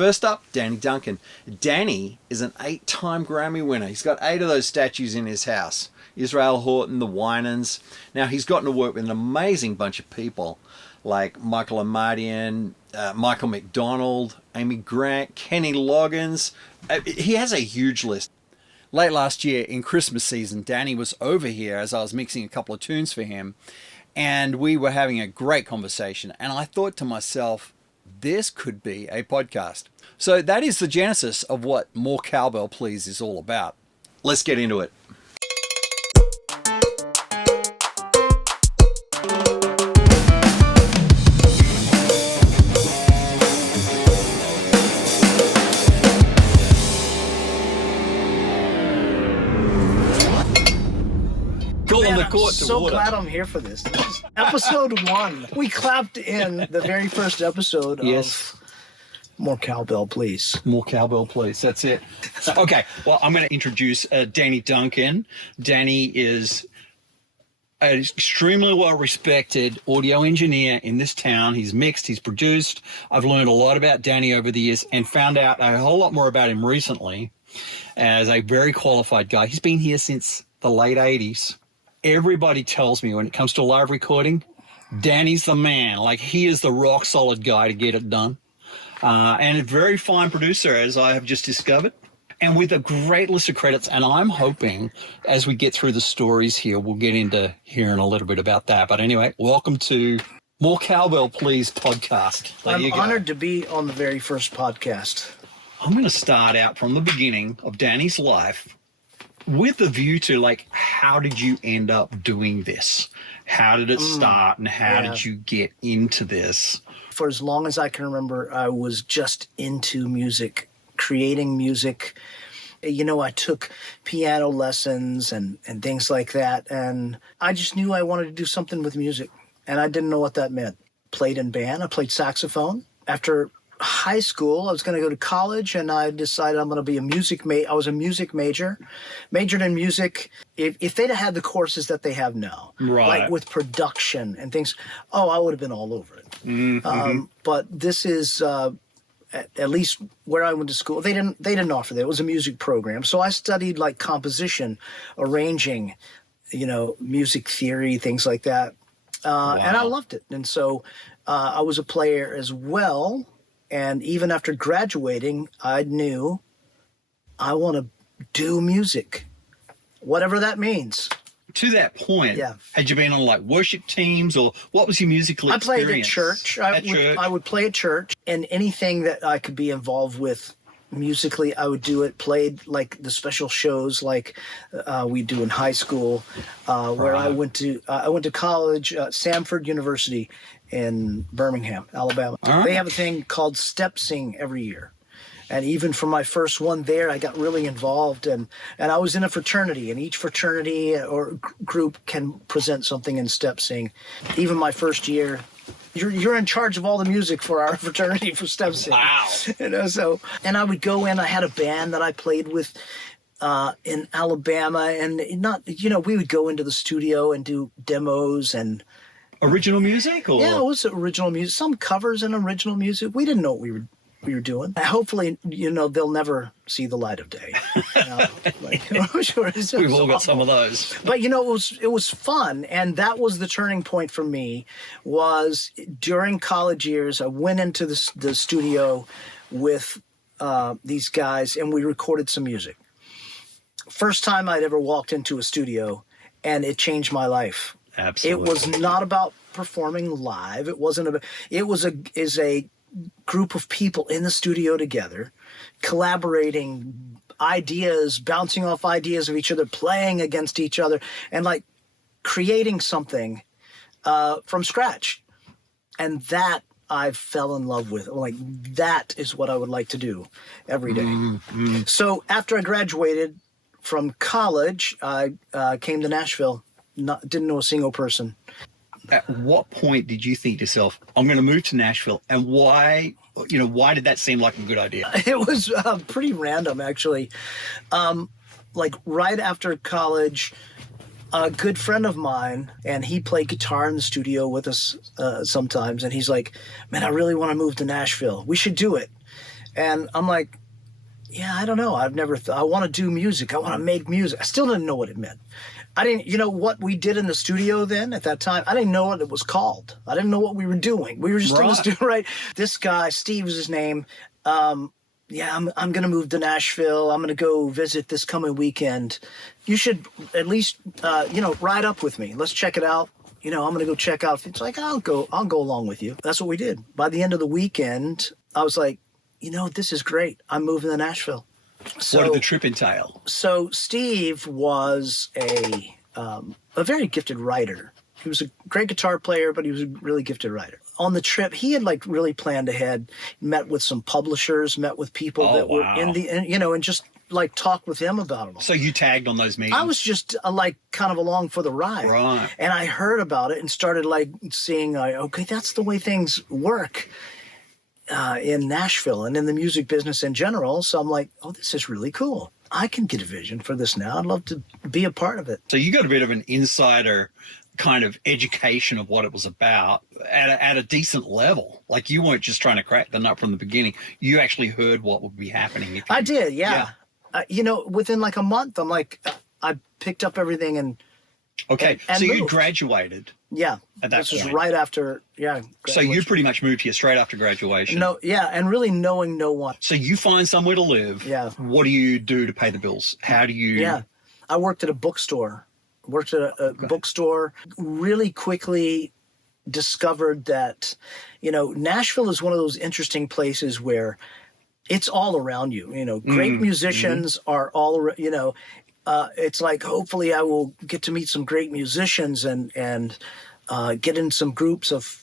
First up, Danny Duncan. Danny is an 8-time Grammy winner. He's got 8 of those statues in his house. Israel Houghton, the Winans. Now, he's gotten to work with an amazing bunch of people like Michael McDonald, Michael McDonald, Amy Grant, Kenny Loggins. He has a huge list. Late last year in Christmas season, Danny was over here as I was mixing a couple of tunes for him, and we were having a great conversation. And I thought to myself, this could be a podcast. So that is the genesis of what More Cowbell Please is all about. Let's get into it. I'm so glad I'm here for this. This is episode 1. We clapped in the very first episode of More Cowbell Please. More Cowbell Please, that's it. Okay, well, I'm going to introduce Danny Duncan. Danny is an extremely well-respected audio engineer in this town. He's mixed, he's produced. I've learned a lot about Danny over the years and found out a whole lot more about him recently as a very qualified guy. He's been here since the late 80s. Everybody tells me when it comes to live recording, Danny's the man. Like, he is the rock solid guy to get it done. And a very fine producer, as I have just discovered, and with a great list of credits. And I'm hoping as we get through the stories here, we'll get into hearing a little bit about that. But anyway, welcome to More Cowbell Please podcast. I'm honored to be on the very first podcast. I'm going to start out from the beginning of Danny's life with a view to, like, how did you end up doing this? How did it start, and how did you get into this? For as long as I can remember, I was just into music, creating music. You know, I took piano lessons and things like that, and I just knew I wanted to do something with music, and I didn't know what that meant. Played in band. I played saxophone. After high school, I was going to go to college, and I decided I'm going to be a music I was a music major, majored in music. If they'd have had the courses that they have now, right, like with production and things, I would have been all over it. Mm-hmm. But this is at least where I went to school. They didn't offer that. It was a music program, so I studied like composition, arranging, music theory, things like that, and I loved it. And so I was a player as well. And even after graduating, I knew I want to do music, whatever that means. To that point, had you been on like worship teams, or what was your musical experience? I played at church. I would play at church, and anything that I could be involved with musically, I would do it. Played like the special shows like we do in high school, where I went to college, Samford University in Birmingham, Alabama. They have a thing called Step Sing every year. And even for my first one there, I got really involved, and I was in a fraternity, and each fraternity or group can present something in Step Sing. Even my first year, you're in charge of all the music for our fraternity for Step Sing. Wow. And I would go in, I had a band that I played with in Alabama, and we would go into the studio and do demos and original music, or it was original music, some covers and original music. We didn't know what we were doing. Hopefully, they'll never see the light of day. I'm sure we've all got some of those. But it was fun, and that was the turning point for me. Was during college years, I went into the studio with these guys, and we recorded some music. First time I'd ever walked into a studio, and it changed my life. Absolutely. It was not about performing live. It wasn't about. It was a group of people in the studio together, collaborating, ideas, bouncing off ideas of each other, playing against each other, and like creating something from scratch. And that I fell in love with. Like, that is what I would like to do every day. Mm-hmm. So after I graduated from college, I came to Nashville. Didn't know a single person. At what point did you think to yourself, I'm going to move to Nashville? And why did that seem like a good idea? It was pretty random, actually. Like right after college, a good friend of mine, and he played guitar in the studio with us sometimes. And he's like, man, I really want to move to Nashville. We should do it. And I'm like, yeah, I don't know. I've never I want to do music. I want to make music. I still didn't know what it meant. I didn't, what we did in the studio then at that time, I didn't know what it was called. I didn't know what we were doing. We were just in the studio, right? This guy, Steve is his name. Yeah, I'm going to move to Nashville. I'm going to go visit this coming weekend. You should at least, ride up with me. Let's check it out. I'm going to go check out. It's like, I'll go along with you. That's what we did. By the end of the weekend, I was like, this is great. I'm moving to Nashville. So, what did the trip entail? So Steve was a very gifted writer. He was a great guitar player, but he was a really gifted writer. On the trip, he had really planned ahead, met with some publishers, met with people that were in the, and just talked with them about it all. So you tagged on those meetings? I was just kind of along for the ride. Right. And I heard about it and started seeing, okay, that's the way things work in Nashville and in the music business in general. So I'm like, oh, this is really cool. I can get a vision for this now. I'd love to be a part of it. So you got a bit of an insider kind of education of what it was about at a decent level. Like you weren't just trying to crack the nut from the beginning. You actually heard what would be happening. I did, yeah. Within a month, I'm like, I picked up everything and okay. And so moved. you graduated. Yeah. At that this point. was right after, graduation. So you pretty much moved here straight after graduation. No, yeah, and really knowing no one. So you find somewhere to live. Yeah. What do you do to pay the bills? How do you? Yeah. I worked at a bookstore. Bookstore. Really quickly discovered that, Nashville is one of those interesting places where it's all around you. Great musicians are all around, it's like, hopefully I will get to meet some great musicians and get in some groups of,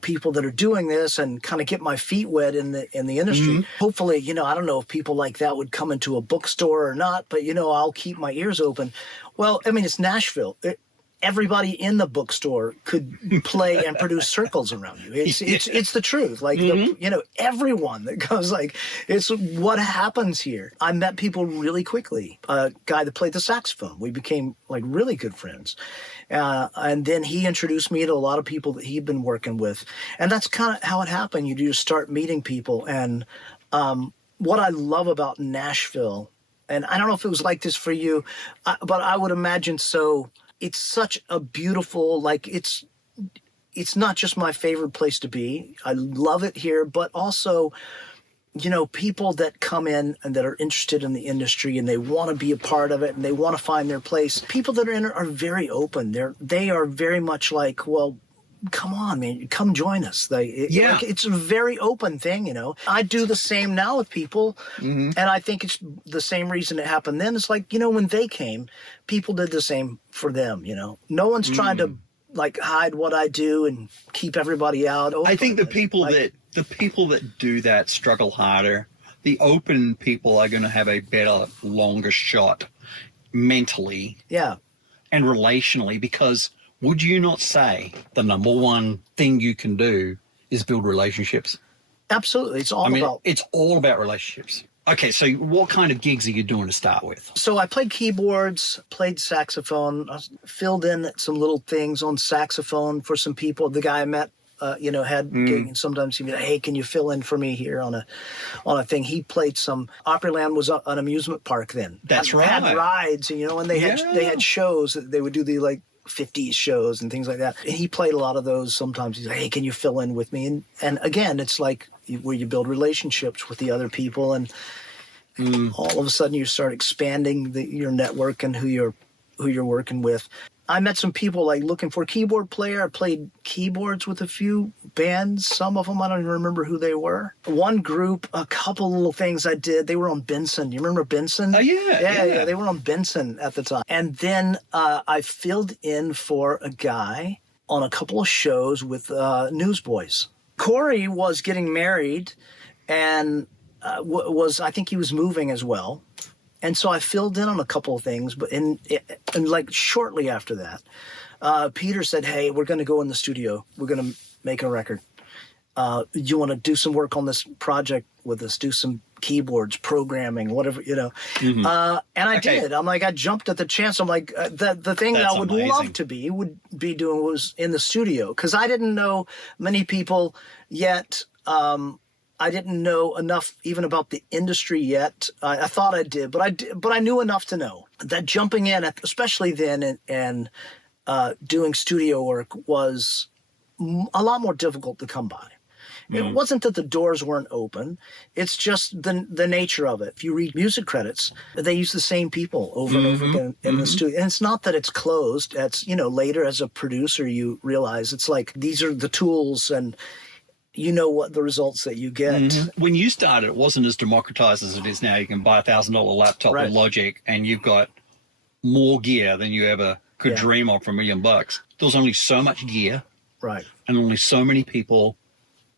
people that are doing this and kind of get my feet wet in the industry. Hopefully, I don't know if people like that would come into a bookstore or not, but, I'll keep my ears open. Well, I mean, it's Nashville. Everybody in the bookstore could play and produce circles around you. It's the truth. Everyone that goes it's what happens here. I met people really quickly. A guy that played the saxophone. We became really good friends. And then he introduced me to a lot of people that he'd been working with. And that's kind of how it happened. You just start meeting people. And what I love about Nashville, and I don't know if it was like this for you, but I would imagine so. It's such a beautiful, it's not just my favorite place to be. I love it here, but also, people that come in and that are interested in the industry and they want to be a part of it and they want to find their place. People that are in it are very open. They are very much well, come on, man, come join us. It's a very open thing, I do the same now with people, and I think it's the same reason it happened then. It's when they came, people did the same for them, No one's trying to hide what I do and keep everybody out. I think the people that do that struggle harder. The open people are going to have a better, longer shot mentally, and relationally, because would you not say the number one thing you can do is build relationships? Absolutely. It's all about relationships. Okay, so what kind of gigs are you doing to start with? So I played keyboards, played saxophone, I filled in some little things on saxophone for some people. The guy I met, had gigs, and sometimes he'd be like, hey, can you fill in for me here on a thing? He played some. Opryland was an amusement park then. That's right. Had rides, and they had shows. They would do the 50s shows and things like that. And he played a lot of those. Sometimes he's like, hey, can you fill in with me? And again, it's where you build relationships with the other people, and all of a sudden you start expanding your network and who you're working with. I met some people looking for a keyboard player. I played keyboards with a few bands. Some of them, I don't even remember who they were. One group, a couple little things I did, they were on Benson. You remember Benson? Oh, yeah. Yeah, they were on Benson at the time. And then I filled in for a guy on a couple of shows with Newsboys. Corey was getting married and I think he was moving as well. And so I filled in on a couple of things, but and shortly after that, Peter said, hey, we're going to go in the studio. We're going to make a record. You want to do some work on this project with us, do some keyboards, programming, whatever, And I did. I'm I jumped at the chance. I'm the thing that I would love to would be doing was in the studio, because I didn't know many people yet I didn't know enough even about the industry yet. I thought I did, but I knew enough to know that jumping in, especially then, and doing studio work was a lot more difficult to come by. It wasn't that the doors weren't open. It's just the nature of it. If you read music credits, they use the same people over and over again in the studio. And it's not that it's closed. It's, later as a producer, you realize it's like these are the tools and you know what the results that you get. When you started, it wasn't as democratized as it is now. You can buy $1,000 laptop with Logic and you've got more gear than you ever could dream of for $1 million. There was only so much gear. Right. And only so many people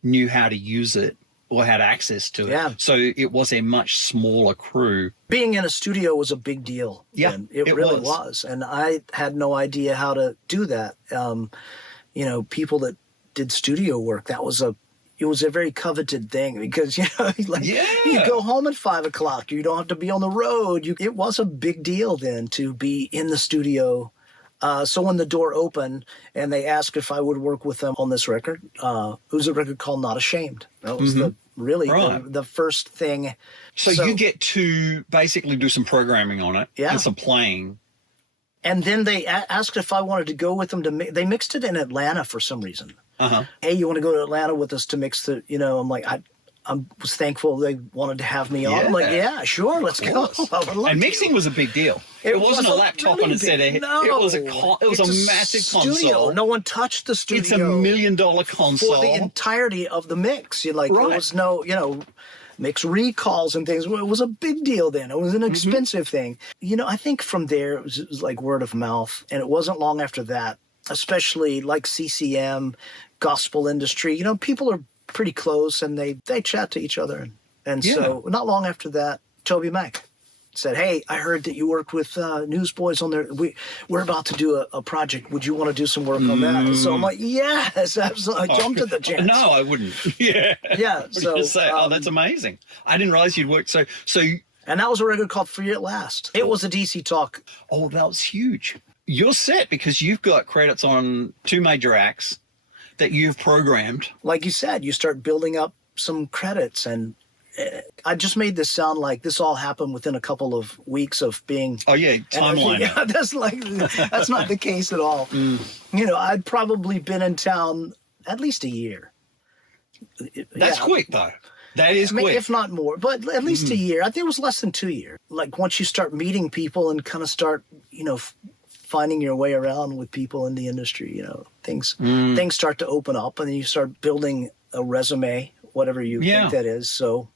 knew how to use it or had access to it. Yeah. So it was a much smaller crew. Being in a studio was a big deal. Yeah, it really was. And I had no idea how to do that. People that did studio work, it was a very coveted thing because, you go home at 5 o'clock. You don't have to be on the road. It was a big deal then to be in the studio. So when the door opened and they asked if I would work with them on this record, it was a record called Not Ashamed. That was the first thing. So you get to basically do some programming on it and some playing. And then they asked if I wanted to go with them they mixed it in Atlanta for some reason. Hey, you want to go to Atlanta with us to mix the, I'm like, I was thankful they wanted to have me on. I'm like, yeah, sure, let's go. And mixing was a big deal. It wasn't a laptop on a set. No, it was a massive studio. console. No one touched the studio. It's $1 million console for the entirety of the mix. There was no, mix recalls and things. It was a big deal then. It was an expensive thing. I think from there it was like word of mouth, and it wasn't long after that, especially like CCM, gospel industry. People are pretty close and they chat to each other. And so not long after that, Toby Mac said, hey, I heard that you worked with Newsboys on there. We're about to do a project. Would you want to do some work on that? So I'm like, yes, absolutely. I jumped at the chance. No, I wouldn't. Yeah. So say, that's amazing. I didn't realize you'd worked. So. And that was a record called Free at Last. It was a DC Talk. Oh, that was huge. You're set because you've got credits on 2 major acts that you've programmed. Like you said, you start building up some credits, and I just made this sound like this all happened within a couple of weeks of being. Oh yeah, timeline. That's not the case at all. I'd probably been in town at least a year. That's quick though. That is quick, if not more, but at least a year. I think it was less than 2 years. Like once you start meeting people and kind of start, finding your way around with people in the industry, things start to open up, and then you start building a resume, whatever you think that is. So,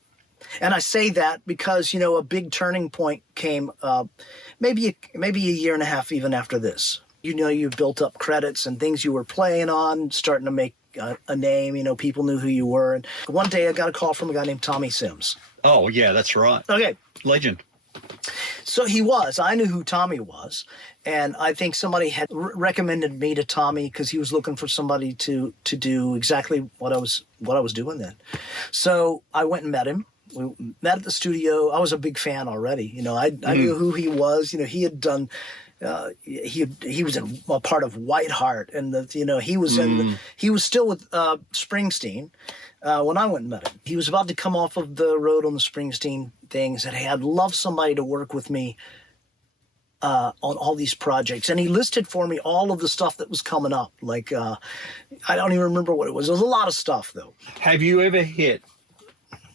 and I say that because a big turning point came maybe a year and a half even after this. You built up credits and things you were playing on, starting to make a name. People knew who you were. And one day I got a call from a guy named Tommy Sims. Oh yeah, that's right. Okay, legend. So I knew who Tommy was, and I think somebody had recommended me to Tommy because he was looking for somebody to do exactly what I was doing then. So I went and met him. We met at the studio. I was a big fan already. I knew who he was. He had done. He was a part of Whiteheart, and he was he was still with Springsteen when I went and met him. He was about to come off of the road on the Springsteen thing. He said, hey, I'd love somebody to work with me on all these projects. And he listed for me all of the stuff that was coming up. Like, I don't even remember what it was. There was a lot of stuff, though. Have you ever hit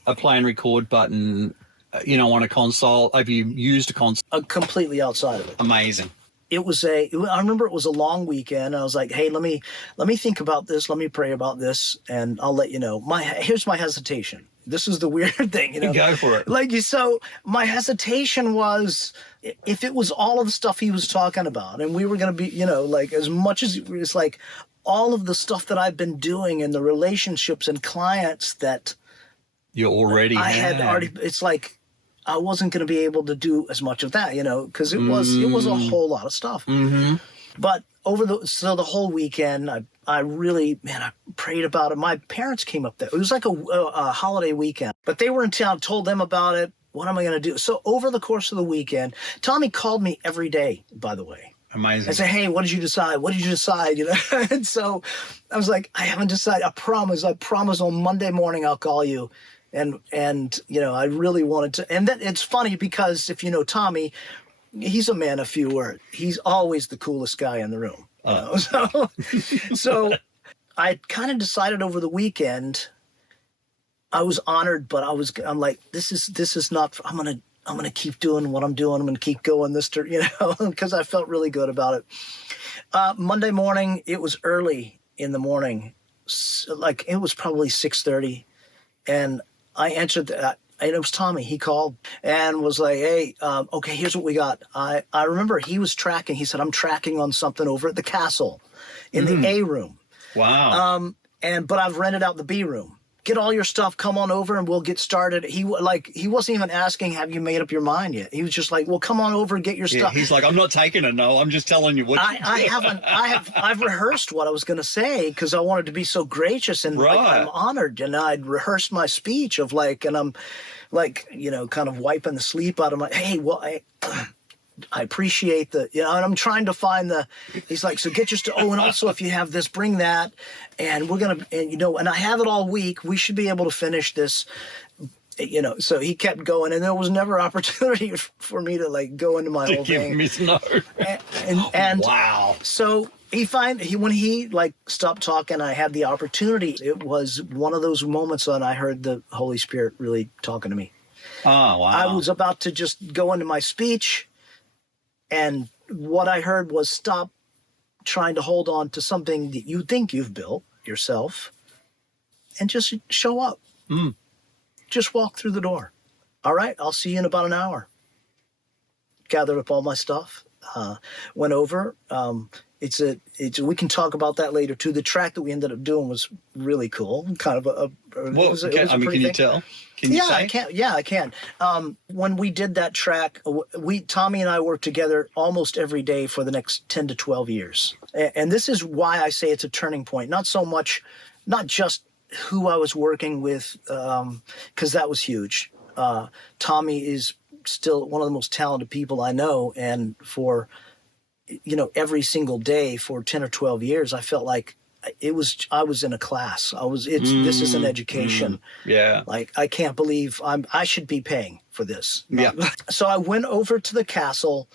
a play and record button, on a console? Have you used a console? Completely outside of it. Amazing. I remember it was a long weekend. I was like, hey, let me think about this. Let me pray about this, and I'll let you know. Here's my hesitation. This is the weird thing, Go for it. So my hesitation was if it was all of the stuff he was talking about, and we were going to be, as much as it's like all of the stuff that I've been doing and the relationships and clients that you already had already. It's like I wasn't going to be able to do as much of that, because it was a whole lot of stuff. But over the whole weekend, I really, I prayed about it. My parents came up there. It was like a holiday weekend, but they were in town, told them about it. What am I going to do? So over the course of the weekend, Tommy called me every day, by the way. Amazing. I said, hey, what did you decide? What did you decide? And so I was like, I haven't decided. I promise on Monday morning I'll call you. And you know, I really wanted to, and that it's funny because if you know Tommy, he's a man of few words. He's always the coolest guy in the room. You know? So I kind of decided over the weekend. I was honored, but I'm like, this is not. I'm gonna keep doing what I'm doing. I'm gonna keep going this, you know, because I felt really good about it. Monday morning, it was early in the morning, like it was probably 6:30, and I answered that. And it was Tommy. He called and was like, hey, okay, here's what we got. I remember he was tracking. He said, I'm tracking on something over at the castle in the A room. Wow. But I've rented out the B room. Get all your stuff, come on over and we'll get started. He wasn't even asking, have you made up your mind yet? He was just like, well, come on over and get your stuff. He's like, I'm not taking a no. I'm just telling you what I've rehearsed what I was going to say because I wanted to be so gracious and like, I'm honored. And I'd rehearsed my speech of like, and I'm like, you know, kind of wiping the sleep out of my, hey, well, I appreciate the, you know, and I'm trying to find he's like, so get your stuff. Oh, and also if you have this, bring that. And we're going to, and you know, and I have it all week. We should be able to finish this, you know. So he kept going and there was never opportunity for me to like go into my whole thing. And wow. So when he like stopped talking, I had the opportunity. It was one of those moments when I heard the Holy Spirit really talking to me. Oh, wow. I was about to just go into my speech. And what I heard was stop trying to hold on to something that you think you've built yourself and just show up. Just walk through the door. All right, I'll see you in about an hour. Gathered up all my stuff, went over. We can talk about that later too. The track that we ended up doing was really cool. Kind of can you tell? Can you say? I can. When we did that track, Tommy and I worked together almost every day for the next 10 to 12 years. And this is why I say it's a turning point. Not just who I was working with, because that was huge. Tommy is still one of the most talented people I know. And for, you know, every single day for 10 or 12 years, I felt like I was in a class. This is an education. Yeah. Like, I can't believe I should be paying for this. Yeah. So I went over to the castle,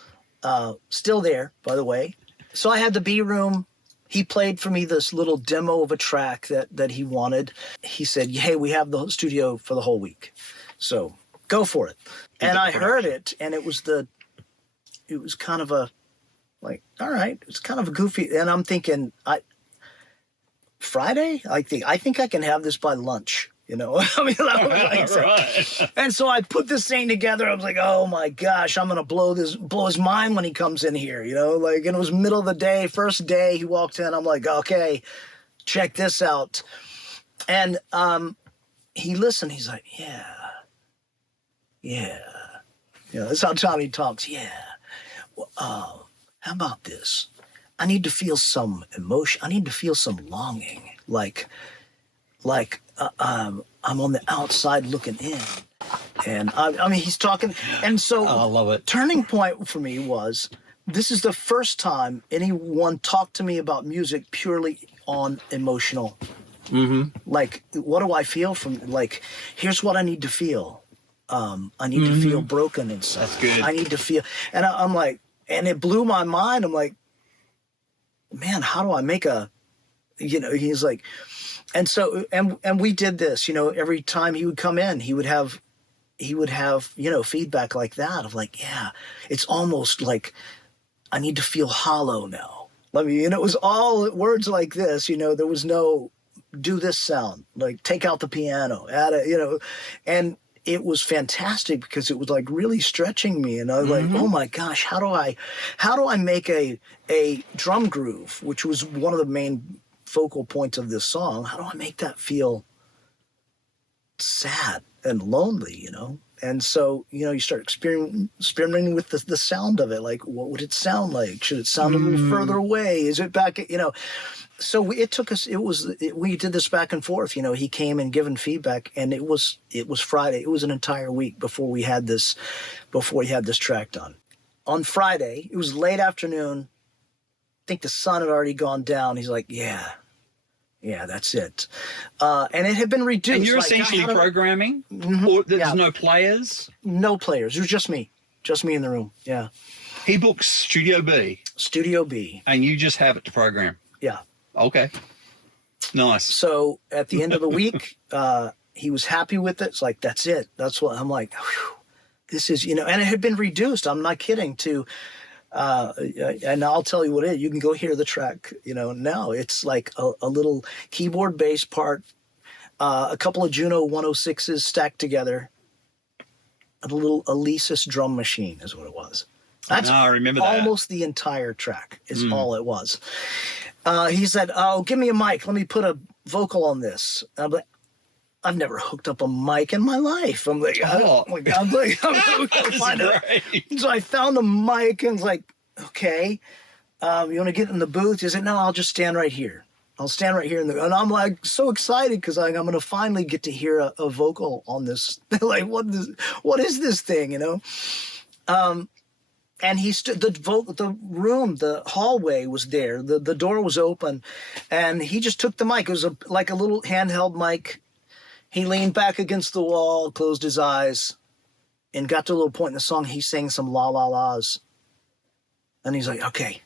still there, by the way. So I had the B room. He played for me this little demo of a track that he wanted. He said, hey, we have the studio for the whole week. So go for it. And I heard it, and it was kind of a, like, all right, it's kind of a goofy, and I'm thinking, Friday? I think I can have this by lunch, you know? I mean, I was like, right. And so I put this thing together. I was like, oh my gosh, I'm going to blow his mind when he comes in here, you know? Like, and it was middle of the day, first day he walked in. I'm like, okay, check this out. And he listened. He's like, yeah. You know, that's how Tommy talks. Yeah. Well, how about this? I need to feel some emotion. I need to feel some longing. Like I'm on the outside looking in. And I mean, he's talking. And so I love it. Turning point for me was, this is the first time anyone talked to me about music purely on emotional. Like, what do I feel from, like, here's what I need to feel. I need to feel broken inside. That's good. I need to feel, and I'm like, and it blew my mind. I'm like, man, how do I make he's like, and so, and we did this, you know, every time he would come in, he would have, you know, feedback like that of like, yeah, it's almost like I need to feel hollow now. Let me, you know, it was all words like this, you know, there was no do this sound, like take out the piano, add it, you know, and it was fantastic because it was like really stretching me. And I was like, oh my gosh, how do I make a drum groove, which was one of the main focal points of this song? How do I make that feel sad and lonely, you know? And so, you know, you start experimenting with the sound of it. Like, what would it sound like? Should it sound a little further away? Is it back, you know? So it took us, we did this back and forth, you know, he came and given feedback, and it was Friday. It was an entire week before we had this track done. On Friday, it was late afternoon. I think the sun had already gone down. He's like, yeah, Yeah, that's it. And it had been reduced. And you're essentially programming? Or there's no players? No players. It was just me. Just me in the room. Yeah. He books Studio B. Studio B. And you just have it to program? Yeah. Okay. Nice. So at the end of the week, he was happy with it. It's like, that's it. That's what I'm like, whew, this is, and it had been reduced. I'm not kidding to, and I'll tell you what it is. You can go hear the track, now it's like a little keyboard bass part, a couple of Juno 106s stacked together, a little Alesis drum machine is what it was. That's I remember that. Almost the entire track is all it was. He said, "Oh, give me a mic. Let me put a vocal on this." I'm like, "I've never hooked up a mic in my life." I'm like, I'm going to find it. So I found a mic and was like, "Okay, you want to get in the booth?" He said, "No, I'll just stand right here. I'll stand right here." And I'm like so excited because I'm going to finally get to hear a vocal on this. Like, what is this thing, And he stood, the room, the hallway was there. The door was open, and he just took the mic. It was like a little handheld mic. He leaned back against the wall, closed his eyes, and got to a little point in the song. He sang some la la las, and he's like, "Okay,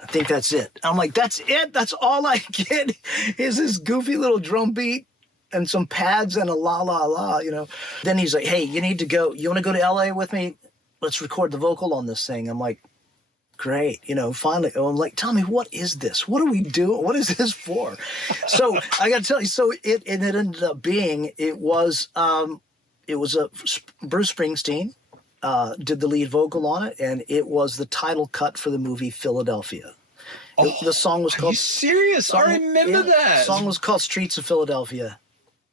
I think that's it." I'm like, "That's it? That's all I get is this goofy little drum beat and some pads and a la la la, Then he's like, "Hey, you need to go. You want to go to LA with me? Let's record the vocal on this thing." I'm like, great. Finally, I'm like, "Tell me, what is this? What are we doing? What is this for?" So I got to tell you, so it ended up being, it was a Bruce Springsteen did the lead vocal on it, and it was the title cut for the movie Philadelphia. The song was called... Are you serious? I remember that. The song was called Streets of Philadelphia.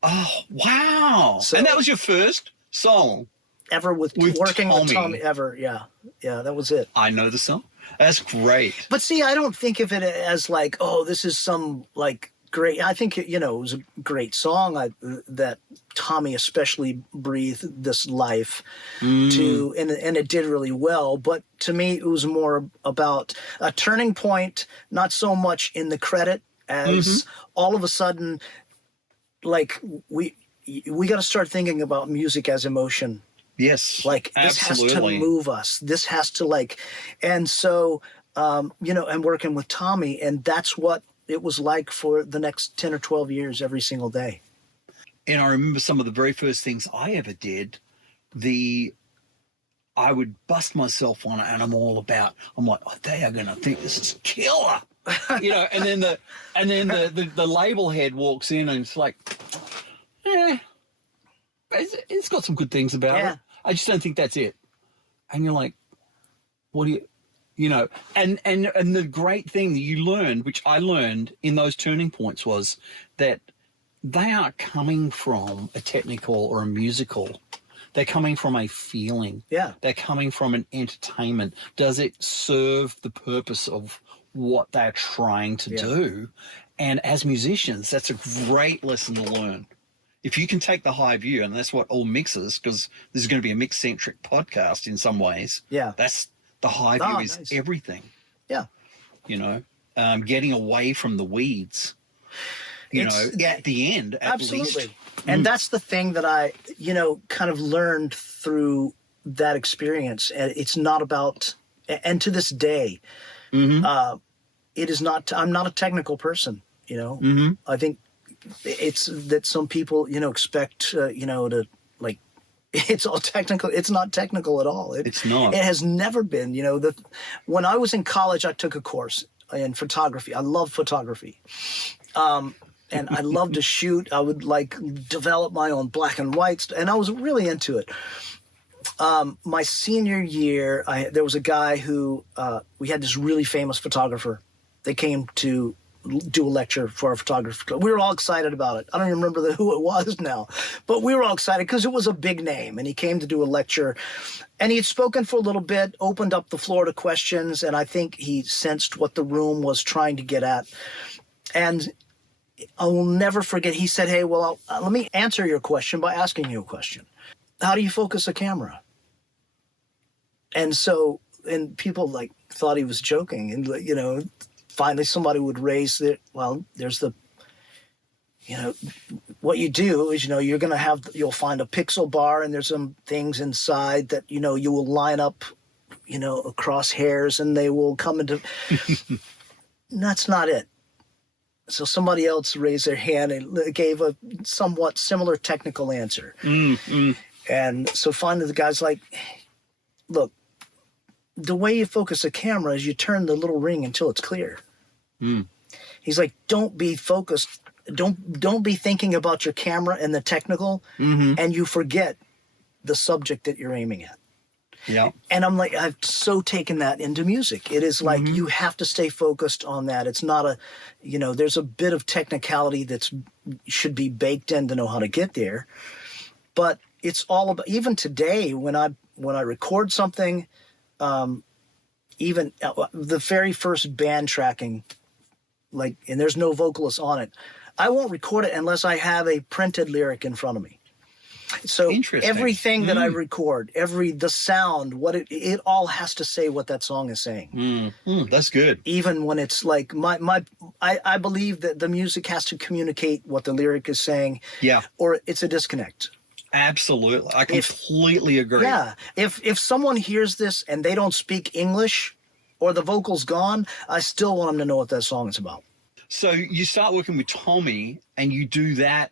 Oh, wow. So, and that was your first song? Ever working with Tommy ever. Yeah, that was it. I know the song. That's great. But see, I don't think of it as like, oh, this is some like great. I think it was a great song that Tommy especially breathed this life to, and it did really well. But to me, it was more about a turning point, not so much in the credit as all of a sudden, like we got to start thinking about music as emotion. Yes, like this absolutely has to move us. This has to and so, and working with Tommy, and that's what it was like for the next 10 or 12 years, every single day. And I remember some of the very first things I ever did, I would bust myself on it, and I'm like, oh, they are going to think this is killer, and then the label head walks in and it's like, it's got some good things about it. I just don't think that's it. And you're like, what do you, and the great thing that you learned, which I learned in those turning points, was that they aren't coming from a technical or a musical. They're coming from a feeling. Yeah. They're coming from an entertainment. Does it serve the purpose of what they're trying to do? And as musicians, that's a great lesson to learn. If you can take the high view, and that's what all mixes, because this is going to be a mix-centric podcast in some ways. Yeah. That's the high view is everything. Yeah. Getting away from the weeds, at the end, at least. And that's the thing that I, kind of learned through that experience. And it's not about, and to this day, it is not, I'm not a technical person, I think it's that some people, expect, to like, it's all technical. It's not technical at all. It's not. It has never been, when I was in college, I took a course in photography. I love photography. And I love to shoot. I would develop my own black and whites, and I was really into it. My senior year, there was a guy who, we had this really famous photographer. They came to do a lecture for our photography club. We were all excited about it. I don't even remember who it was now, but we were all excited because it was a big name, and he came to do a lecture, and he had spoken for a little bit, opened up the floor to questions, and I think he sensed what the room was trying to get at. And I will never forget, he said, "Hey, well, let me answer your question by asking you a question. How do you focus a camera?" And so, and people thought he was joking, and finally somebody would raise it. Well, there's the you know, what you do is, you know, you'll find a pixel bar and there's some things inside that, you know, you will line up, you know, across hairs and they will come into, that's not it. So somebody else raised their hand and gave a somewhat similar technical answer. And so finally the guy's like, look, the way you focus a camera is you turn the little ring until it's clear. He's like, don't be focused. Don't be thinking about your camera and the technical, and you forget the subject that you're aiming at. Yeah. And I'm like, I've so taken that into music. It is like you have to stay focused on that. It's not a, you know, there's a bit of technicality should be baked in to know how to get there. But it's all about, even today when I record something, even the very first band tracking, like, and there's no vocalist on it, I won't record it unless I have a printed lyric in front of me. So everything that I record, the sound, it all has to say what that song is saying. That's good. Even when it's like I believe that the music has to communicate what the lyric is saying. Yeah. Or it's a disconnect. Absolutely. I completely agree. Yeah. If someone hears this and they don't speak English or the vocal's gone, I still want them to know what that song is about. So you start working with Tommy and you do that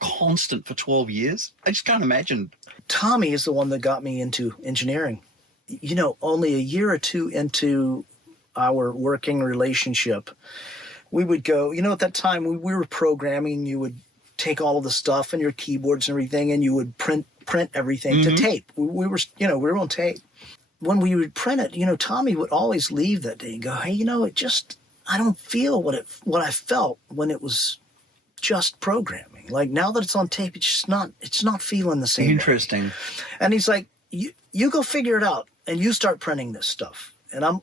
constant for 12 years. I just can't imagine. Tommy is the one that got me into engineering. You know, only a year or two into our working relationship, we would go, you know, at that time we were programming, you would take all of the stuff and your keyboards and everything and you would print everything to tape. We were on tape. When we would print it, you know, Tommy would always leave that day and go, hey, you know, I don't feel what I felt when it was just programming. Like now that it's on tape, it's not feeling the same. Interesting. Way. And he's like, you go figure it out and you start printing this stuff. And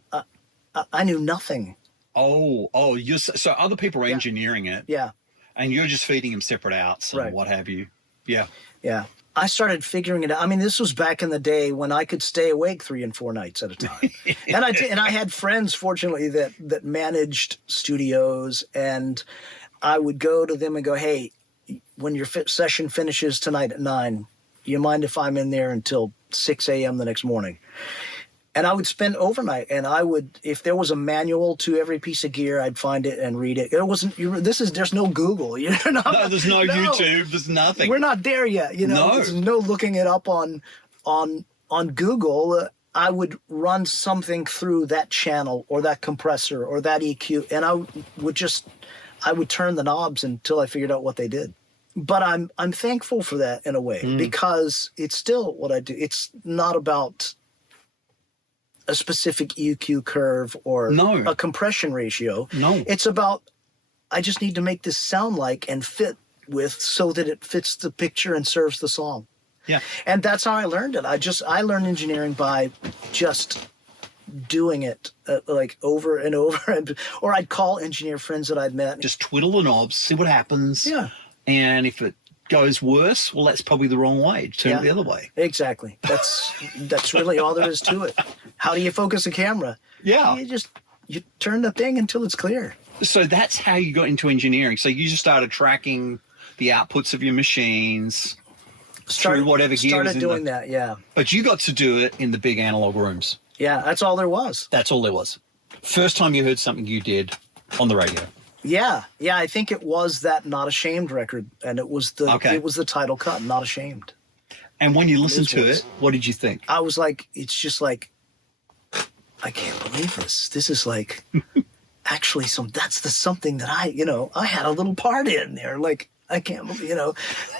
I knew nothing. So other people are engineering it. Yeah. And you're just feeding them separate outs and what have you. Yeah. Yeah. I started figuring it out. I mean, this was back in the day when I could stay awake 3 and 4 nights at a time. And I did, and I had friends, fortunately, that managed studios, and I would go to them and go, hey, when your session finishes tonight at 9, do you mind if I'm in there until 6 a.m. the next morning? And I would spend overnight, and if there was a manual to every piece of gear, I'd find it and read it. There's no Google. There's no YouTube. There's nothing. We're not there yet. You know, there's no looking it up on Google. I would run something through that channel or that compressor or that EQ, and I would turn the knobs until I figured out what they did. But I'm thankful for that in a way because it's still what I do. It's not about a specific EQ curve or a compression ratio. No. It's about, I just need to make this sound like and fit with so that it fits the picture and serves the song. Yeah. And that's how I learned it. I learned engineering by just doing it like over and over. Or I'd call engineer friends that I'd met. Just twiddle the knobs, see what happens. Yeah. And if it goes worse, well, that's probably the wrong way. Turn it the other way. Exactly. That's really all there is to it. How do you focus a camera? Yeah. You turn the thing until it's clear. So that's how you got into engineering. So you just started tracking the outputs of your machines through whatever gear was in Started doing that, yeah. But you got to do it in the big analog rooms. Yeah, that's all there was. That's all there was. First time you heard something you did on the radio. Yeah, I think it was that Not Ashamed record, and it was the title cut, Not Ashamed. And when you listened to it, what did you think? I was like, it's just like, I can't believe this. This is like, actually that's something that I had a little part in there. Like, I can't believe,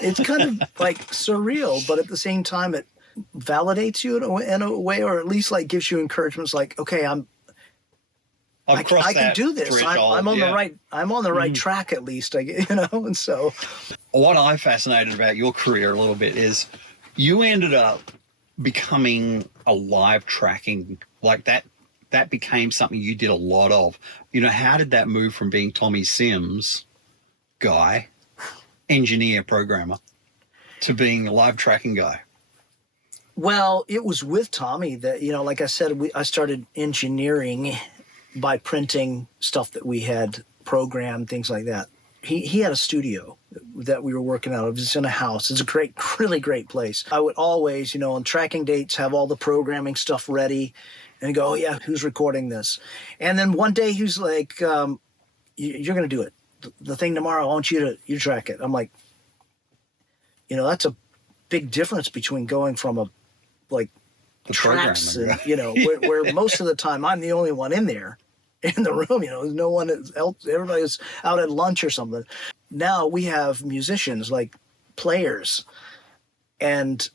it's kind of like surreal, but at the same time, it validates you in a way, or at least like gives you encouragement. It's like, okay, I can do this. I'm on the right track at least. And so what I'm fascinated about your career a little bit is you ended up becoming a live tracking like that. That became something you did a lot of. How did that move from being Tommy Sims guy, engineer, programmer, to being a live tracking guy? Well, it was with Tommy that, like I said, I started engineering by printing stuff that we had programmed, things like that. he had a studio that we were working out of. It's in a house. It's a really great place. I would always, on tracking dates, have all the programming stuff ready and go, oh yeah, who's recording this? And then one day he was like, you're going to do it. The thing tomorrow, I want you track it. I'm like, that's a big difference between going from the tracks and, where most of the time I'm the only one in there in the room, there's no one else, everybody's out at lunch or something. Now we have musicians, like players, and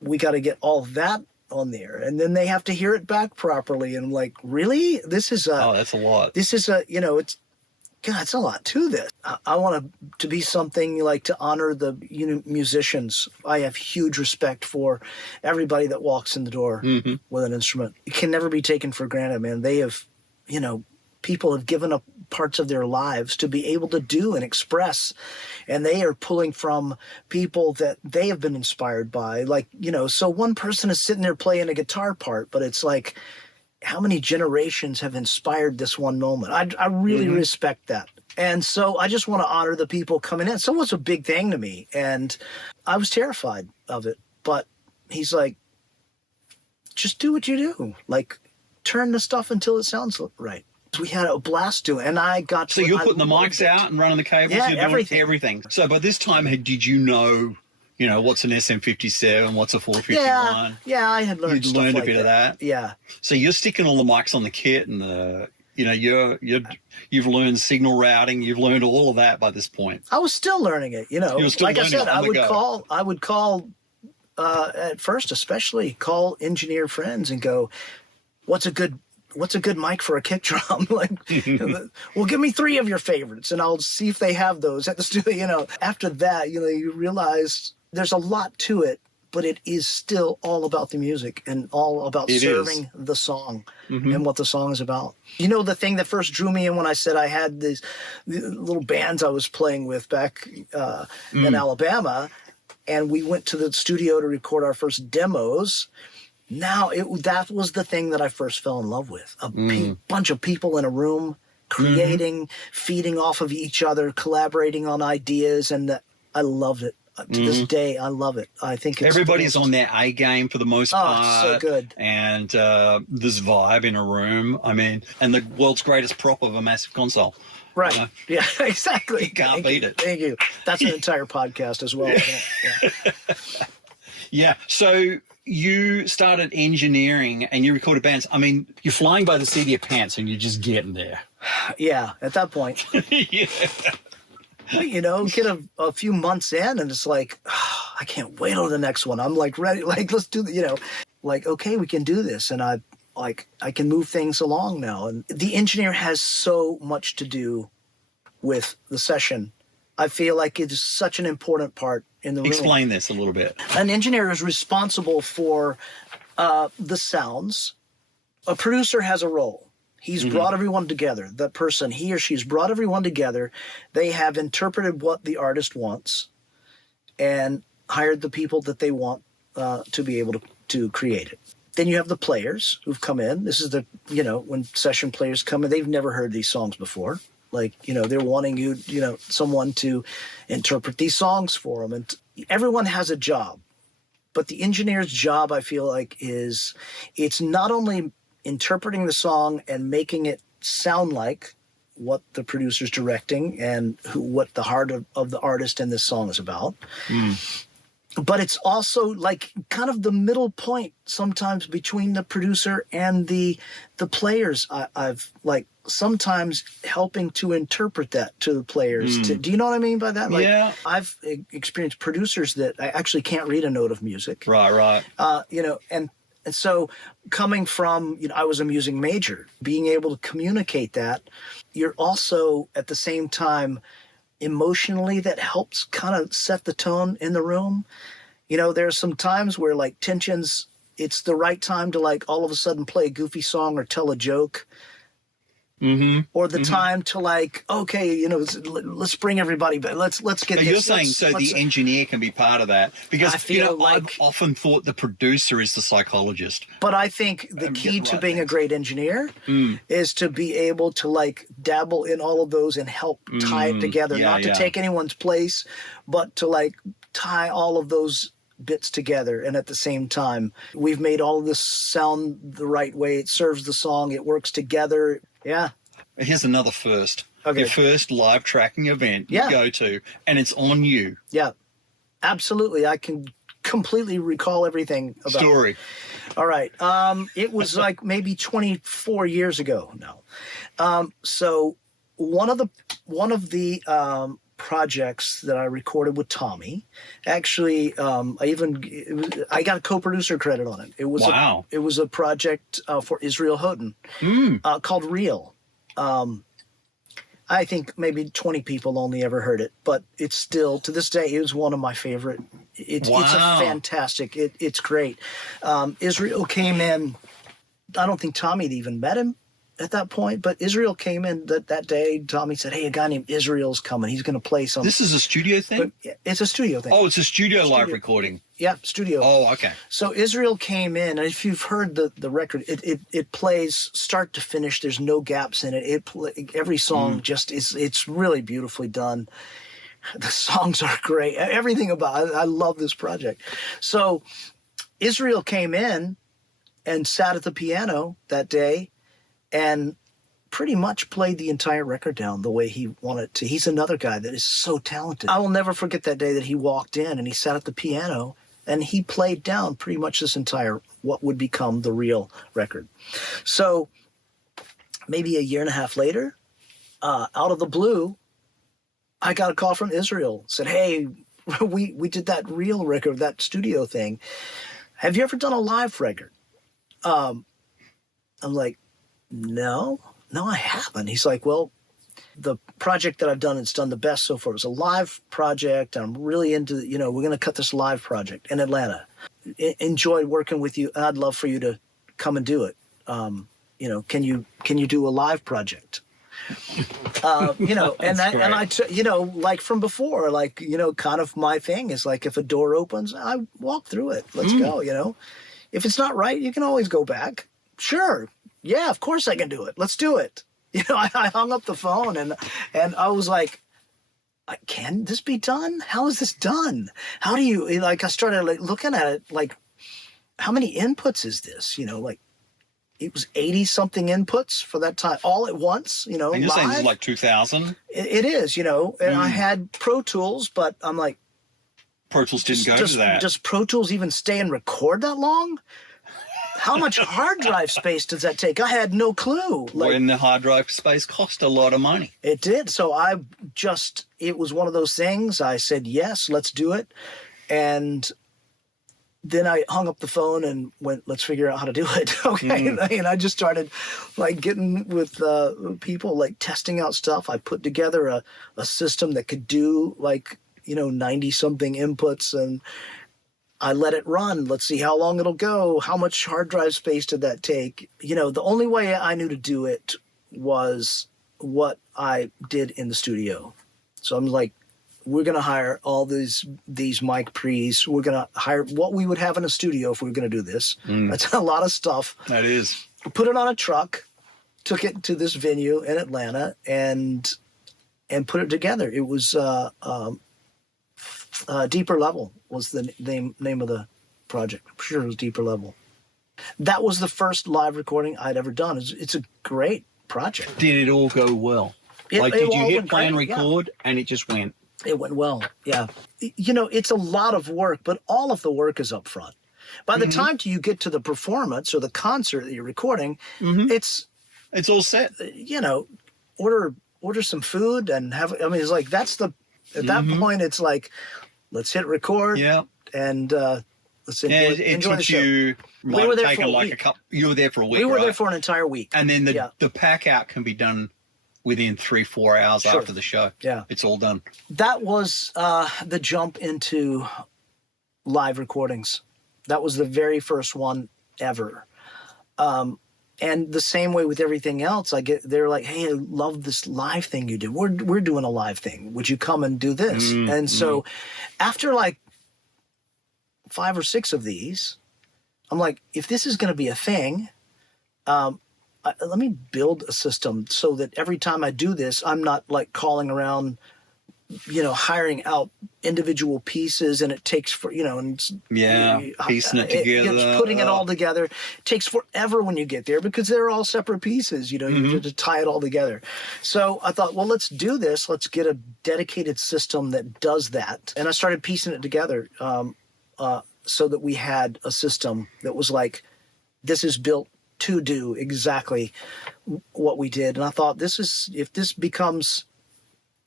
we got to get all that on there, and then they have to hear it back properly. And I'm like, really? This is that's a lot. This is it's a lot to this. I want to be something like to honor the musicians. I have huge respect for everybody that walks in the door with an instrument. It can never be taken for granted, man. They have, people have given up parts of their lives to be able to do and express, and they are pulling from people that they have been inspired by. Like, so one person is sitting there playing a guitar part, but it's like, how many generations have inspired this one moment? I really respect that. And so I just want to honor the people coming in. So it was a big thing to me, and I was terrified of it. But he's like, just do what you do. Like, turn the stuff until it sounds right. We had a blast doing it, and I got to... So you're putting the mics out and running the cables? Yeah, you're doing everything. So by this time, did you know... what's an SM57, what's a 451? Yeah, I had learned stuff a like bit of that. Yeah. So you're sticking all the mics on the kit and you've learned signal routing, you've learned all of that by this point. I was still learning it, Like I said, I would call at first, especially call engineer friends and go, what's a good mic for a kick drum? Like, well, give me 3 of your favorites and I'll see if they have those at the studio. After that, you realize there's a lot to it, but it is still all about the music and all about serving the song and what the song is about. The thing that first drew me in when I said I had these little bands I was playing with back in Alabama, and we went to the studio to record our first demos. Now, that was the thing that I first fell in love with. A bunch of people in a room creating, feeding off of each other, collaborating on ideas, and I loved it. To this day, I love it. I think everybody's on their A game for the most part. Oh, so good. And this vibe in a room. I mean, and the world's greatest prop of a massive console. Right. Yeah, exactly. You can't beat it. Thank you. That's an entire podcast as well. Yeah. Yeah. So you started engineering and you recorded bands. I mean, you're flying by the seat of your pants and you're just getting there. Yeah, at that point. Yeah. Get a few months in and it's like, I can't wait till the next one. I'm like ready, like, let's do okay, we can do this. And I can move things along now. And the engineer has so much to do with the session. I feel like it is such an important part in the room. Explain this a little bit. An engineer is responsible for the sounds. A producer has a role. He's brought everyone together. That person, he or she's brought everyone together. They have interpreted what the artist wants and hired the people that they want to be able to create it. Then you have the players who've come in. This is when session players come in, they've never heard these songs before. Like, they're wanting someone to interpret these songs for them. And everyone has a job. But the engineer's job, I feel like, it's not only interpreting the song and making it sound like what the producer's directing and what the heart of the artist in this song is about. But it's also like kind of the middle point sometimes between the producer and the players. I've like sometimes helping to interpret that to the players. Do you know what I mean by that? Like, yeah. I've experienced producers that I actually can't read a note of music. Right. And so coming from, I was a music major, being able to communicate that, you're also at the same time emotionally that helps kind of set the tone in the room. There's some times where like tensions, it's the right time to like all of a sudden play a goofy song or tell a joke. or the time to like, okay, you know, let's bring everybody back. Let's get this. You're saying the engineer can be part of that, because I feel I've often thought the producer is the psychologist. But I think the key to being a great engineer is to be able to like dabble in all of those and help tie it together, not to take anyone's place, but to like tie all of those bits together. And at the same time, we've made all of this sound the right way. It serves the song. It works together. Yeah. Here's another first. Okay. Your first live tracking event you go to, and it's on you. Yeah, absolutely. I can completely recall everything about Story. It. All right. It was like maybe 24 years ago now. So one of the projects that I recorded with Tommy, actually, I got a co-producer credit on it. It was a project for Israel Houghton called Real. I think maybe 20 people only ever heard it, but it's still, to this day, it was one of my favorite. It's a fantastic, it's great. Israel came in, I don't think Tommy had even met him at that point, but Israel came in that day. Tommy said, hey, a guy named Israel's coming. He's going to play some. This is a studio thing? It's a studio thing. Oh, it's a studio live recording. Yeah, studio. Oh, okay. So Israel came in, and if you've heard the record, it plays start to finish. There's no gaps in it. Every song just it's really beautifully done. The songs are great. Everything about it. I love this project. So Israel came in and sat at the piano that day and pretty much played the entire record down the way he wanted to. He's another guy that is so talented. I will never forget that day that he walked in and he sat at the piano and he played down pretty much this entire, what would become the Real record. So maybe a year and a half later, out of the blue, I got a call from Israel. Said, hey, we did that Real record, that studio thing. Have you ever done a live record? I'm like, no, I haven't. He's like, well, the project that I've done, it's done the best so far. It was a live project. I'm really into, we're going to cut this live project in Atlanta. Enjoyed working with you. I'd love for you to come and do it. Can you do a live project? And I, like from before, like, kind of my thing is like, if a door opens, I walk through it. Let's go, If it's not right, you can always go back. Sure. Yeah, of course I can do it. Let's do it. I hung up the phone and I was like, can this be done? How is this done? How do you, I started looking at it, like, how many inputs is this? It was 80 something inputs for that time, all at once, and you're live. saying this is like 2000? It is, and I had Pro Tools, but I'm like, Pro Tools didn't go to that. Does Pro Tools even stay and record that long? How much hard drive space does that take? I had no clue. When the hard drive space cost a lot of money. It did. So it was one of those things. I said, yes, let's do it. And then I hung up the phone and went, let's figure out how to do it. Okay. And I just started getting with people, testing out stuff. I put together a system that could do 90 something inputs, and I let it run. Let's see how long it'll go. How much hard drive space did that take? The only way I knew to do it was what I did in the studio. So I'm like, we're going to hire all these mic pre's. We're going to hire what we would have in a studio if we were going to do this. That's a lot of stuff. That is. Put it on a truck, took it to this venue in Atlanta, and put it together. It was Deeper Level was the name of the project. I'm sure it was Deeper Level. That was the first live recording I'd ever done. It's a great project. Did it all go well? Did you hit play and record and it just went? It went well, yeah. It's a lot of work, but all of the work is up front. By the time you get to the performance or the concert that you're recording, it's all set. Order some food and it's like at that point it's like, let's hit record and let's enjoy the show. We were there for a week. You were there for a week. We were there for an entire week. And then the pack out can be done within 3-4 hours after the show. Yeah. It's all done. That was the jump into live recordings. That was the very first one ever. And the same way with everything else, they're like, hey, I love this live thing you did. We're doing a live thing. Would you come and do this? And so after like 5 or 6 of these, I'm like, if this is going to be a thing, let me build a system so that every time I do this, I'm not like calling around, hiring out individual pieces, and it takes piecing it together, putting it all together. It takes forever when you get there because they're all separate pieces. You have to tie it all together. So I thought, well, let's do this. Let's get a dedicated system that does that. And I started piecing it together so that we had a system that was like, this is built to do exactly what we did. And I thought, if this becomes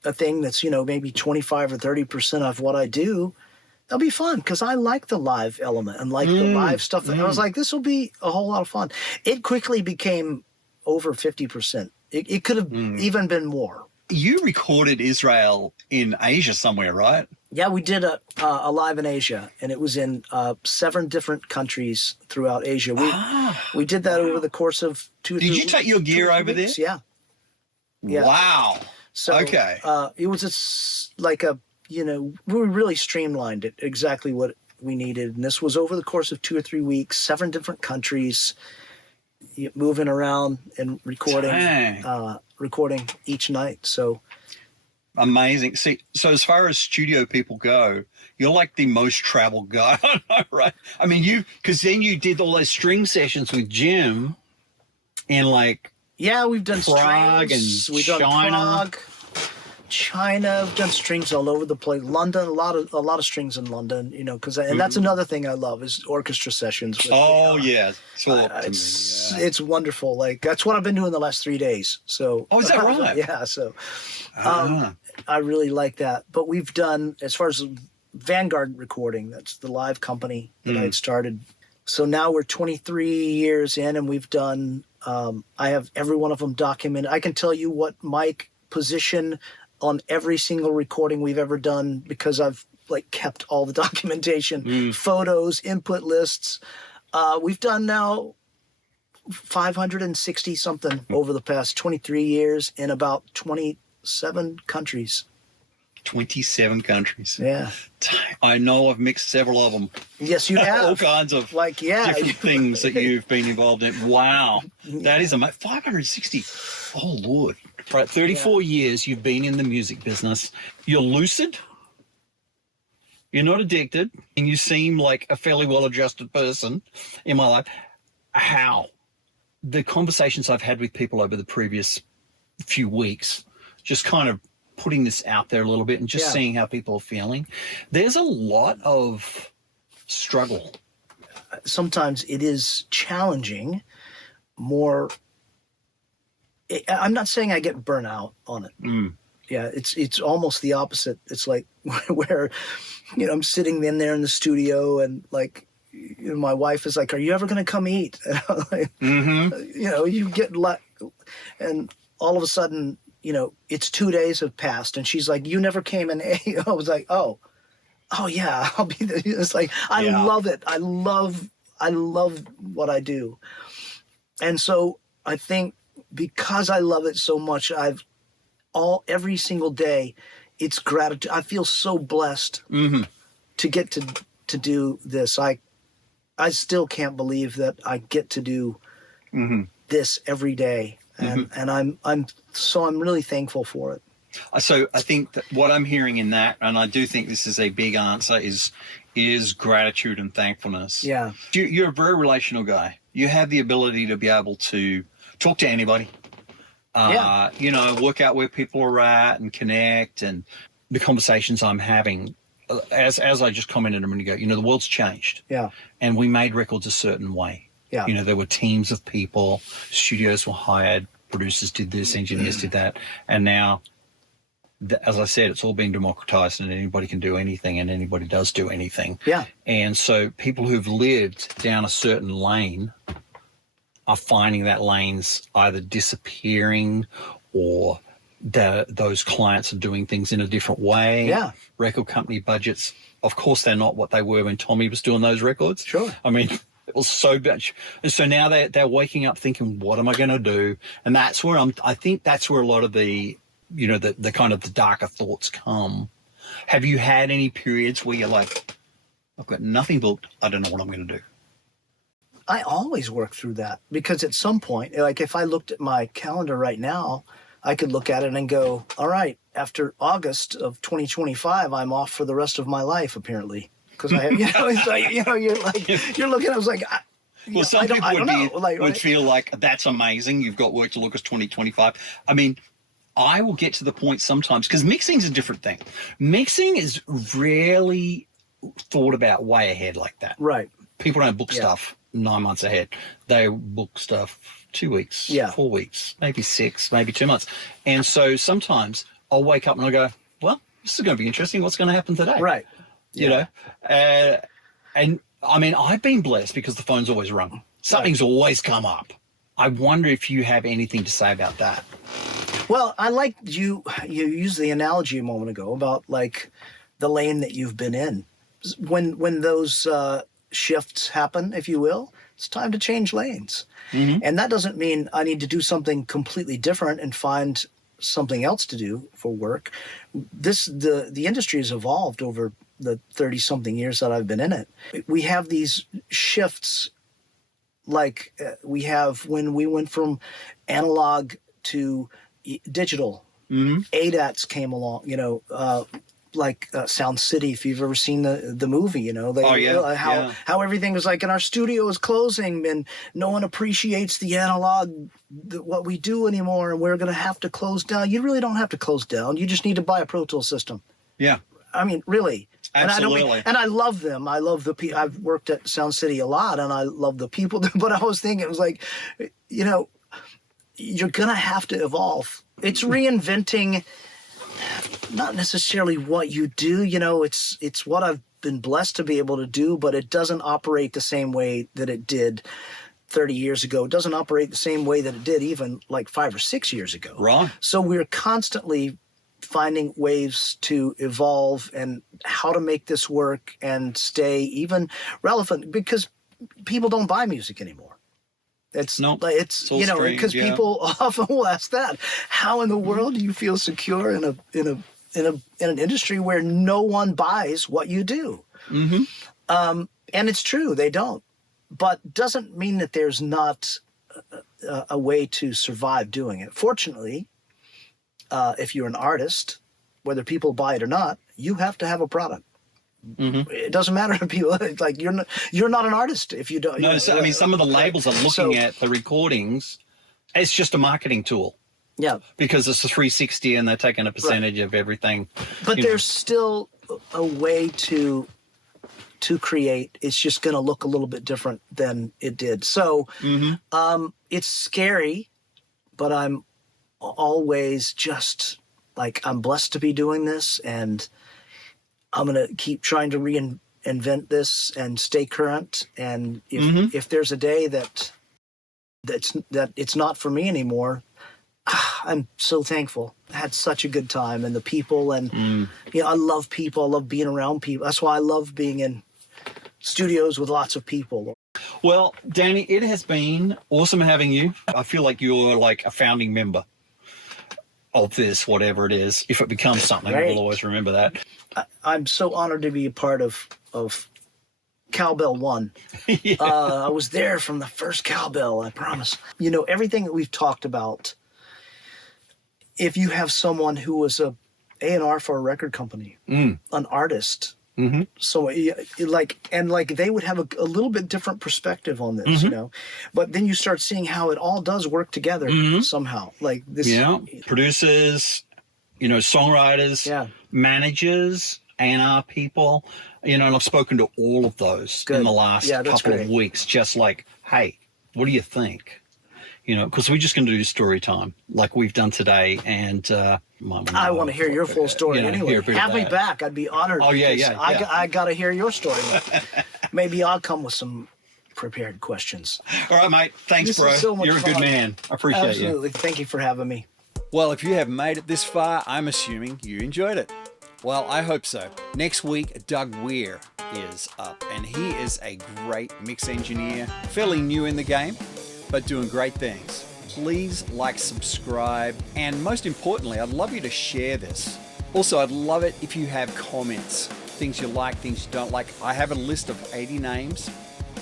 a thing that's, maybe 25 or 30% of what I do, that'll be fun because I like the live element and like the live stuff. I was like, this will be a whole lot of fun. It quickly became over 50%. It could have even been more. You recorded Israel in Asia somewhere, right? Yeah, we did a live in Asia, and it was in 7 different countries throughout Asia. We did that over the course of 2 Did you take your gear over there? Yeah. Wow. So okay. It was we really streamlined it exactly what we needed. And this was over the course of 2 or 3 weeks, 7 different countries, moving around and recording each night. So amazing. See, so as far as studio people go, you're like the most traveled guy, right? I mean, because then you did all those string sessions with Jim in like... Yeah, we've done Prague strings. We've done Prague, China. We've done strings all over the place. London, a lot of strings in London. Because that's another thing I love is orchestra sessions. It's wonderful. Like that's what I've been doing the last 3 days. So is that right? Yeah. So I really like that. But we've done, as far as Vanguard Recording, that's the live company that I had started. So now we're 23 years in, and we've done. I have every one of them documented. I can tell you what Mike position on every single recording we've ever done because I've like kept all the documentation, photos, input lists. We've done now 560 something over the past 23 years in about 27 countries. 27 countries. Yeah. I know I've mixed several of them. Yes, you have. All kinds of different things that you've been involved in. Wow. That is amazing. 560. Oh, Lord. Right, 34 years you've been in the music business. You're lucid. You're not addicted. And you seem like a fairly well-adjusted person in my life. How? The conversations I've had with people over the previous few weeks, just kind of putting this out there a little bit and just seeing how people are feeling. There's a lot of struggle. Sometimes it is challenging. I'm not saying I get burnout on it. Yeah, it's almost the opposite. It's like where, I'm sitting in there in the studio and like, my wife is like, "Are you ever going to come eat?" And I'm like, you get and all of a sudden, it's 2 days have passed, and she's like, "You never came and ate." I was like, "Oh yeah, I'll be there." It's like I love it. I love what I do, and so I think because I love it so much, every single day, it's gratitude. I feel so blessed to get to do this. I still can't believe that I get to do this every day. And I'm really thankful for it. So I think that what I'm hearing in that, and I do think this is a big answer, is gratitude and thankfulness. Yeah. You're a very relational guy. You have the ability to be able to talk to anybody, work out where people are at and connect. And the conversations I'm having, as I just commented a minute ago, the world's changed. Yeah. And we made records a certain way. Yeah. There were teams of people, studios were hired, producers did this, engineers did that. And now, as I said, it's all been democratized and anybody can do anything and anybody does do anything. Yeah. And so people who've lived down a certain lane are finding that lane's either disappearing or those clients are doing things in a different way. Yeah. Record company budgets, of course, they're not what they were when Tommy was doing those records. Sure. I mean, was so much. And so now they're waking up thinking, what am I going to do? And that's where I think that's where a lot of the, the kind of the darker thoughts come. Have you had any periods where you're like, I've got nothing booked, I don't know what I'm going to do? I always work through that, because at some point, like if I looked at my calendar right now, I could look at it and go, all right, after August of 2025, I'm off for the rest of my life, apparently. Because I have, it's like, you're looking, I was like, some people would feel like that's amazing. You've got work till August 2025. I mean, I will get to the point sometimes, because mixing is a different thing. Mixing is rarely thought about way ahead like that. Right. People don't book stuff 9 months ahead. They book stuff 2 weeks, 4 weeks, maybe 6, maybe 2 months. And so sometimes I'll wake up and I'll go, well, this is going to be interesting. What's going to happen today? Right. You know? And I mean, I've been blessed because the phone's always rung. Something's always come up. I wonder if you have anything to say about that. Well, I like you used the analogy a moment ago about like the lane that you've been in. When those shifts happen, if you will, it's time to change lanes. Mm-hmm. And that doesn't mean I need to do something completely different and find something else to do for work. The industry has evolved over the 30-something years that I've been in it. We have these shifts, like we have when we went from analog to digital. Mm-hmm. ADATs came along, like Sound City, if you've ever seen the movie, how everything was like, and our studio is closing and no one appreciates the analog, what we do anymore, and we're going to have to close down. You really don't have to close down. You just need to buy a Pro Tools system. Yeah. I mean, really. Absolutely. And I love them. I love the people. I've worked at Sound City a lot, and I love the people. But I was thinking, it was like, you're going to have to evolve. It's reinventing not necessarily what you do, it's what I've been blessed to be able to do, but it doesn't operate the same way that it did 30 years ago. It doesn't operate the same way that it did even like 5 or 6 years ago. Right. So we're constantly finding ways to evolve and how to make this work and stay even relevant, because people don't buy music anymore. It's because people often will ask that, how in the world do you feel secure in an industry where no one buys what you do? Mm-hmm. And it's true, they don't, but doesn't mean that there's not a way to survive doing it. Fortunately, if you're an artist, whether people buy it or not, you have to have a product. Mm-hmm. It doesn't matter to people. Like you're not an artist if you don't. No, I mean, some of the labels are looking at the recordings. It's just a marketing tool. Yeah, because it's a 360 and they're taking a percentage of everything. But there's still a way to create. It's just going to look a little bit different than it did. So it's scary, but I'm always just like, I'm blessed to be doing this, and I'm going to keep trying to reinvent this and stay current. And if there's a day that it's not for me anymore, I'm so thankful. I had such a good time, and the people, and I love people. I love being around people. That's why I love being in studios with lots of people. Well, Danny, it has been awesome having you. I feel like you're like a founding member of this, whatever it is. If it becomes something, we'll always remember that. I'm so honored to be a part of Cowbell 1. Yeah. I was there from the first Cowbell, I promise. Everything that we've talked about, if you have someone who was a A&R for a record company, an artist, so they would have a little bit different perspective on this, but then you start seeing how it all does work together somehow. Like this, producers, songwriters, managers, A&R people, and I've spoken to all of those in the last couple of weeks, just like, hey, what do you think? Because we're just going to do story time like we've done today. And I want to hear your full story anyway. Have me back. I'd be honored. Oh, yeah. I got to hear your story. Maybe I'll come with some prepared questions. All right, mate. Thanks, bro. So You're a good man. I appreciate you. Absolutely. Thank you for having me. Well, if you have made it this far, I'm assuming you enjoyed it. Well, I hope so. Next week, Doug Weir is up, and he is a great mix engineer, fairly new in the game, but doing great things. Please like, subscribe, and most importantly, I'd love you to share this. Also, I'd love it if you have comments, things you like, things you don't like. I have a list of 80 names,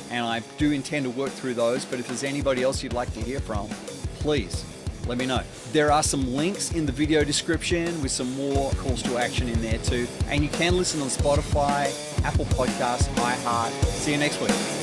and I do intend to work through those, but if there's anybody else you'd like to hear from, please let me know. There are some links in the video description with some more calls to action in there too, and you can listen on Spotify, Apple Podcasts, iHeart. See you next week.